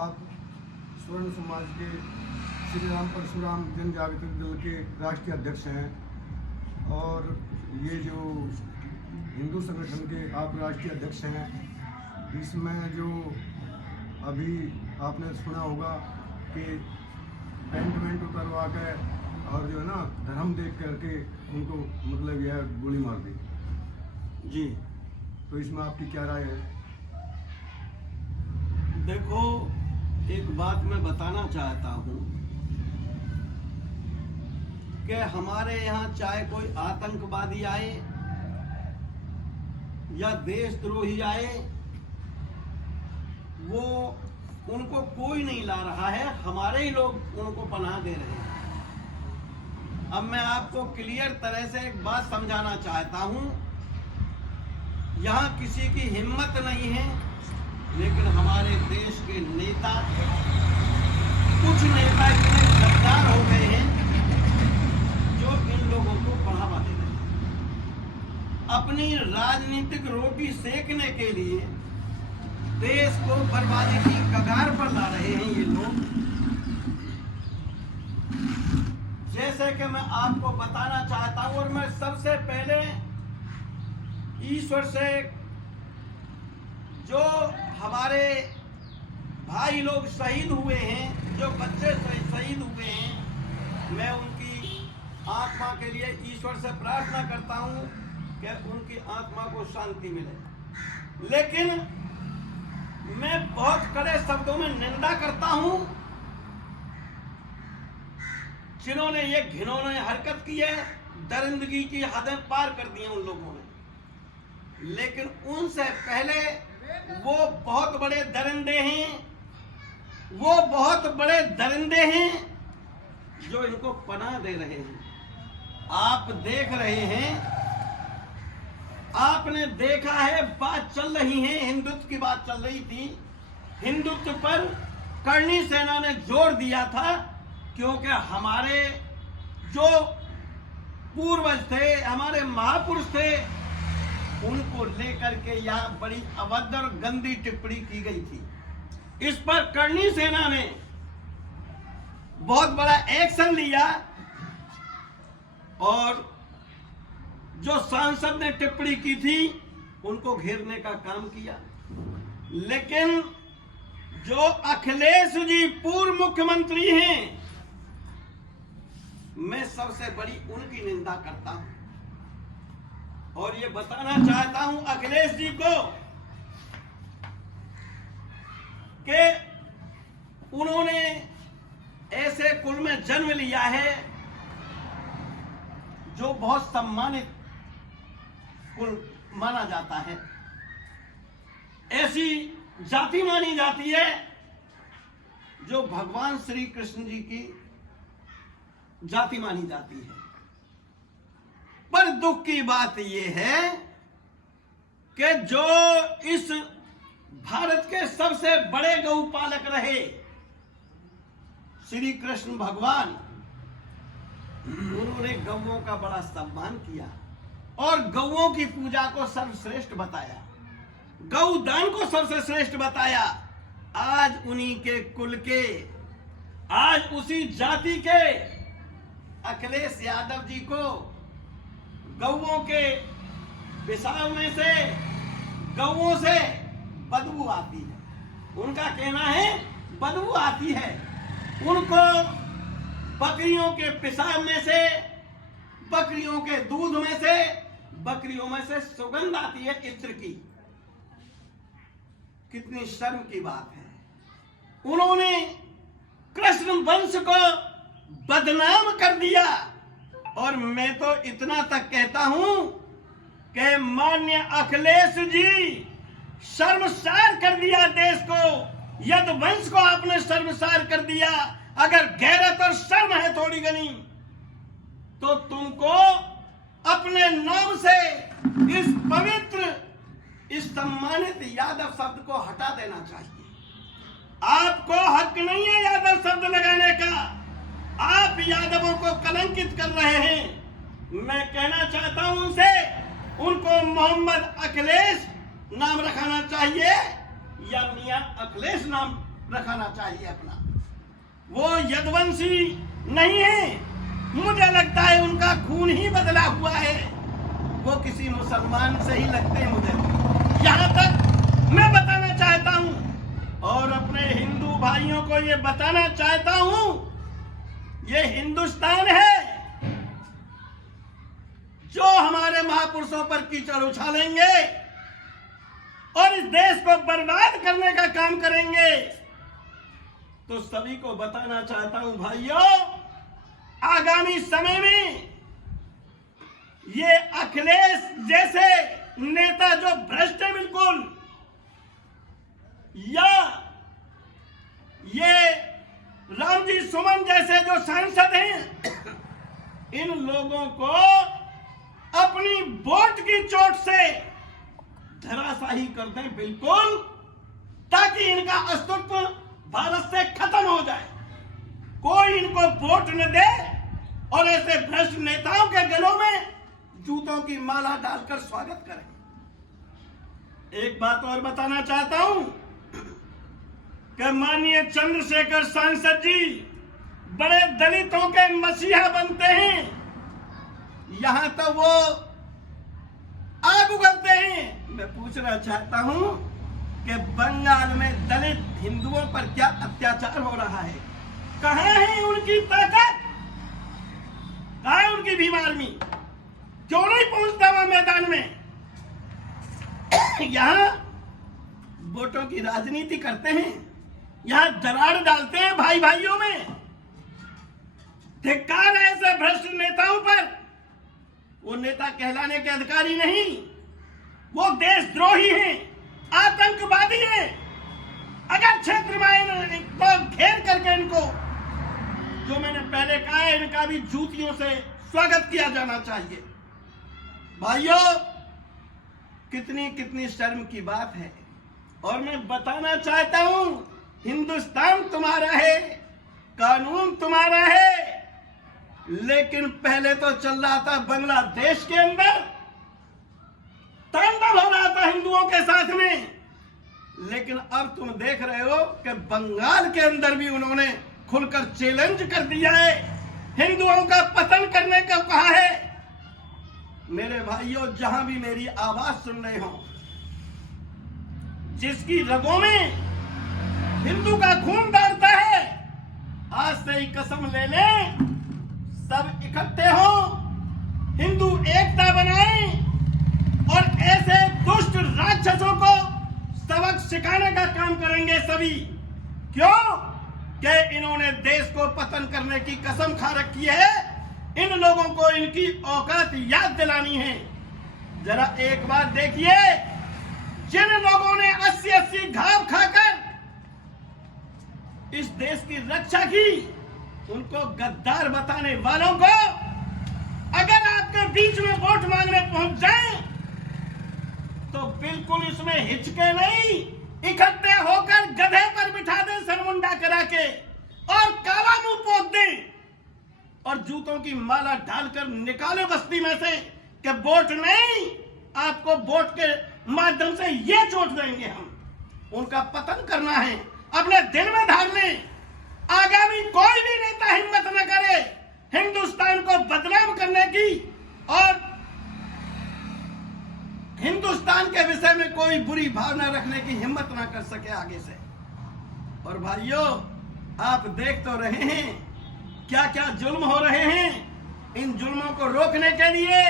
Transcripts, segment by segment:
आप स्वर्ण समाज के श्री राम परशुराम जन जागृति दल के राष्ट्रीय अध्यक्ष हैं और ये जो हिंदू संगठन के आप राष्ट्रीय अध्यक्ष हैं, इसमें जो अभी आपने सुना होगा कि पेंट वेंट उतरवा के और जो है ना धर्म देख करके उनको मतलब यह गोली मार दी जी। तो इसमें आपकी क्या राय है? देखो, एक बात मैं बताना चाहता हूँ कि हमारे यहाँ चाहे कोई आतंकवादी आए या देशद्रोही आए, वो उनको कोई नहीं ला रहा है, हमारे ही लोग उनको पनाह दे रहे हैं। अब मैं आपको क्लियर तरह से एक बात समझाना चाहता हूँ, यहाँ किसी की हिम्मत नहीं है, लेकिन हमारे देश के नेता, कुछ नेता इतने गद्दार हो गए हैं जो इन लोगों को बढ़ावा दे रहे हैं। अपनी राजनीतिक रोटी सेकने के लिए देश को बर्बादी की कगार पर ला रहे हैं ये लोग। जैसे कि मैं आपको बताना चाहता हूं, और मैं सबसे पहले ईश्वर से जो हमारे भाई लोग शहीद हुए हैं, जो बच्चे शहीद हुए हैं, मैं उनकी आत्मा के लिए ईश्वर से प्रार्थना करता हूं कि उनकी आत्मा को शांति मिले। लेकिन मैं बहुत कड़े शब्दों में निंदा करता हूं जिन्होंने ये घिनौनी हरकत की है, दरिंदगी की हदें पार कर दी हैं उन लोगों ने। लेकिन उनसे पहले वो बहुत बड़े दरिंदे हैं, वो बहुत बड़े दरिंदे हैं जो इनको पनाह दे रहे हैं। आप देख रहे हैं, आपने देखा है, बात चल रही है, हिंदुत्व की बात चल रही थी। हिंदुत्व पर करणी सेना ने जोर दिया था क्योंकि हमारे जो पूर्वज थे, हमारे महापुरुष थे, उनको लेकर के यहाँ बड़ी अभद्र और गंदी टिप्पणी की गई थी। इस पर करणी सेना ने बहुत बड़ा एक्शन लिया और जो सांसद ने टिप्पणी की थी उनको घेरने का काम किया। लेकिन जो अखिलेश जी पूर्व मुख्यमंत्री हैं, मैं सबसे बड़ी उनकी निंदा करता हूं और ये बताना चाहता हूं अखिलेश जी को कि उन्होंने ऐसे कुल में जन्म लिया है जो बहुत सम्मानित कुल माना जाता है। ऐसी जाति मानी जाती है जो भगवान श्री कृष्ण जी की जाति मानी जाती है। पर दुख की बात यह है कि जो इस भारत के सबसे बड़े गौपालक रहे श्री कृष्ण भगवान, उन्होंने गौओं का बड़ा सम्मान किया और गौओं की पूजा को सर्वश्रेष्ठ बताया, गौदान को सबसे श्रेष्ठ बताया। आज उन्हीं के कुल के, आज उसी जाति के अखिलेश यादव जी को गौओं के पेशाब में से, गौओं से बदबू आती है। उनका कहना है बदबू आती है। उनको बकरियों के पेशाब में से, बकरियों के दूध में से, बकरियों में से सुगंध आती है इत्र की। कितनी शर्म की बात है। उन्होंने कृष्ण वंश को बदनाम कर दिया और मैं तो इतना तक कहता हूं कि माननीय अखिलेश जी, शर्मसार कर दिया देश को, यद वंश को आपने शर्मसार कर दिया। अगर गैरत और शर्म है थोड़ी घनी तो तुमको अपने नाम से इस पवित्र, इस सम्मानित यादव शब्द को हटा देना चाहिए। आपको हक नहीं है यादव शब्द लगाने का। आप यादवों को कलंकित कर रहे हैं। मैं कहना चाहता हूं उनसे, उनको मोहम्मद अखिलेश नाम रखाना चाहिए या मियां अखिलेश नाम रखाना चाहिए अपना। वो यदुवंशी नहीं है, मुझे लगता है उनका खून ही बदला हुआ है, वो किसी मुसलमान से ही लगते हैं मुझे। यहाँ तक मैं बताना चाहता हूँ और अपने हिंदू भाइयों को ये बताना चाहता हूँ, ये हिंदुस्तान है जो हमारे महापुरुषों पर कीचड़ उछालेंगे और इस देश को बर्बाद करने का काम करेंगे। तो सभी को बताना चाहता हूं भाइयों, आगामी समय में ये अखिलेश जैसे नेता जो भ्रष्ट है बिल्कुल, या ये रामजी सुमन जैसे जो सांसद हैं, इन लोगों को अपनी वोट की चोट से धराशाही कर दें बिल्कुल, ताकि इनका अस्तित्व भारत से खत्म हो जाए, कोई इनको वोट न दे और ऐसे भ्रष्ट नेताओं के गलों में जूतों की माला डालकर स्वागत करें। एक बात और बताना चाहता हूं कि माननीय चंद्रशेखर सांसद जी बड़े दलितों के मसीहा बनते हैं, यहां तो वो आग उगलते हैं। मैं पूछना चाहता हूं कि बंगाल में दलित हिंदुओं पर क्या अत्याचार हो रहा है, कहां है उनकी ताकत, कहां है उनकी भीम आर्मी, क्यों नहीं पहुंचता वहां मैदान में। यहां वोटों की राजनीति करते हैं, यहां दरार डालते हैं भाई भाइयों में। धिक्कार है ऐसे भ्रष्ट नेताओं पर। वो नेता कहलाने के अधिकारी नहीं, वो देशद्रोही हैं, आतंकवादी हैं। अगर क्षेत्र में इनको घेर करके इनको, जो मैंने पहले कहा है, इनका भी जूतियों से स्वागत किया जाना चाहिए। भाइयों, कितनी कितनी शर्म की बात है। और मैं बताना चाहता हूं, हिंदुस्तान तुम्हारा है, कानून तुम्हारा है, लेकिन पहले तो चल रहा था बांग्लादेश के अंदर, तांडव हो रहा था हिंदुओं के साथ में, लेकिन अब तुम देख रहे हो कि बंगाल के अंदर भी उन्होंने खुलकर चैलेंज कर दिया है, हिंदुओं का पतन करने का कहा है। मेरे भाइयों, जहां भी मेरी आवाज सुन रहे हो, जिसकी रगों में हिंदू का खून दौड़ता है, आज से ही कसम ले लें, सब इकट्ठे हो, हिंदू एकता बनाएं और ऐसे दुष्ट राक्षसों को सबक सिखाने का काम करेंगे सभी। क्यों? कि इन्होंने देश को पतन करने की कसम खा रखी है। इन लोगों को इनकी औकात याद दिलानी है। जरा एक बार देखिए, जिन लोगों ने 80-80 घाव खाकर इस देश की रक्षा की, उनको गद्दार बताने वालों को अगर आपके बीच में वोट मांगने पहुंच जाएं, तो बिल्कुल इसमें हिचके नहीं, इकट्ठे होकर गधे पर बिठा दें सरमुंडा करा के और काला मुंह पोत दें और जूतों की माला डालकर निकाले बस्ती में से कि वोट नहीं, आपको वोट के माध्यम से ये चोट देंगे हम। उनका पतन करना है, अपने दिल में धार लें। आगामी कोई भी नेता हिम्मत न करे हिंदुस्तान को बदनाम करने की और हिंदुस्तान के विषय में कोई बुरी भावना रखने की हिम्मत ना कर सके आगे से। और भाइयों, आप देख तो रहे हैं क्या क्या जुल्म हो रहे हैं। इन जुल्मों को रोकने के लिए,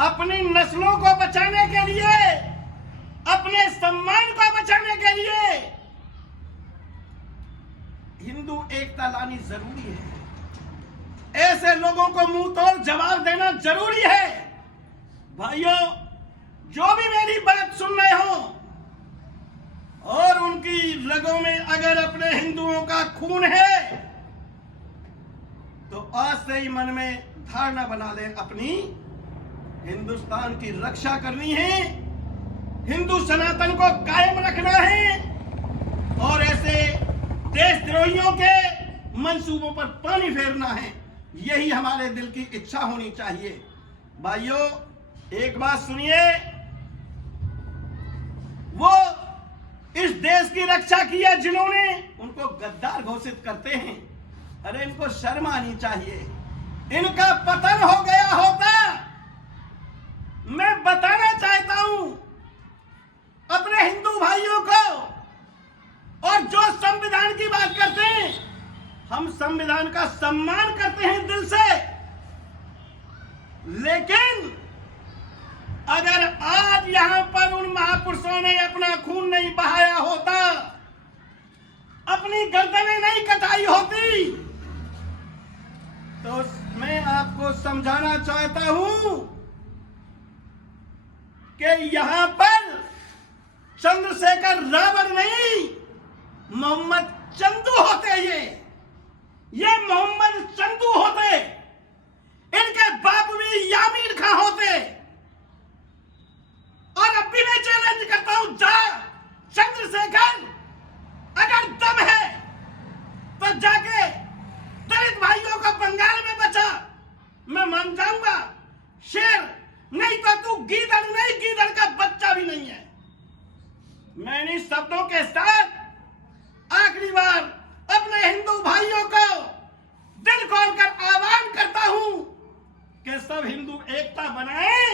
अपनी नस्लों को बचाने के लिए, अपने सम्मान को बचाने के लिए हिंदू एकता लानी जरूरी है। ऐसे लोगों को मुंह तोड़ जवाब देना जरूरी है। भाइयों, जो भी मेरी बात सुन रहे हो और उनकी रगों में अगर अपने हिंदुओं का खून है, तो आज से ही मन में धारणा बना ले, अपनी हिंदुस्तान की रक्षा करनी है, हिंदू सनातन को कायम रखना है और ऐसे देशद्रोहियों के मंसूबों पर पानी फेरना है। यही हमारे दिल की इच्छा होनी चाहिए। भाइयों, एक बात सुनिए, वो इस देश की रक्षा की है जिन्होंने, उनको गद्दार घोषित करते हैं। अरे इनको शर्म आनी चाहिए। इनका पतन हो गया होता। मैं बताना चाहता हूं अपने हिंदू भाइयों को, और जो संविधान की बात करते हैं, हम संविधान का सम्मान करते हैं दिल से, लेकिन अगर आज यहां पर उन महापुरुषों ने अपना खून नहीं बहाया होता, अपनी गर्दनें नहीं कटाई होती, तो मैं आपको समझाना चाहता हूं कि यहां पर चंद्रशेखर रावण नहीं, मोहम्मद चंदू होते। ये मोहम्मद चंदू होते। इनके बाप भी यामीन खां होते। और अब भी मैं चैलेंज करता हूं, जा चंद्रशेखर, अगर दम है तो जाके दलित भाइयों को बंगाल में बचा। मैं मान जाऊंगा शेर, नहीं तो तू गीदड़ नहीं, गीदड़ का बच्चा भी नहीं है। मैं इन शब्दों के साथ आखिरी बार अपने हिंदू भाइयों को दिल खोलकर आह्वान करता हूं कि सब हिंदू एकता बनाएं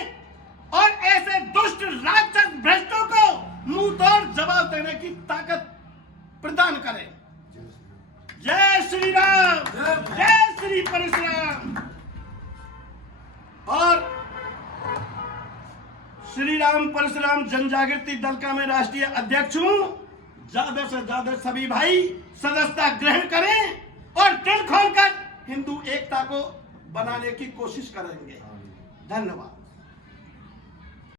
और ऐसे दुष्ट राक्षस भ्रष्टों को मुंह तोड़ जवाब देने की ताकत प्रदान करें। जय श्री राम, जय श्री परशुराम। और श्री राम परशुराम जन जागृति दल का मैं राष्ट्रीय अध्यक्ष हूं। ज्यादा से ज्यादा सभी भाई सदस्यता ग्रहण करें और दिल खोलकर हिंदू एकता को बनाने की कोशिश करेंगे। धन्यवाद।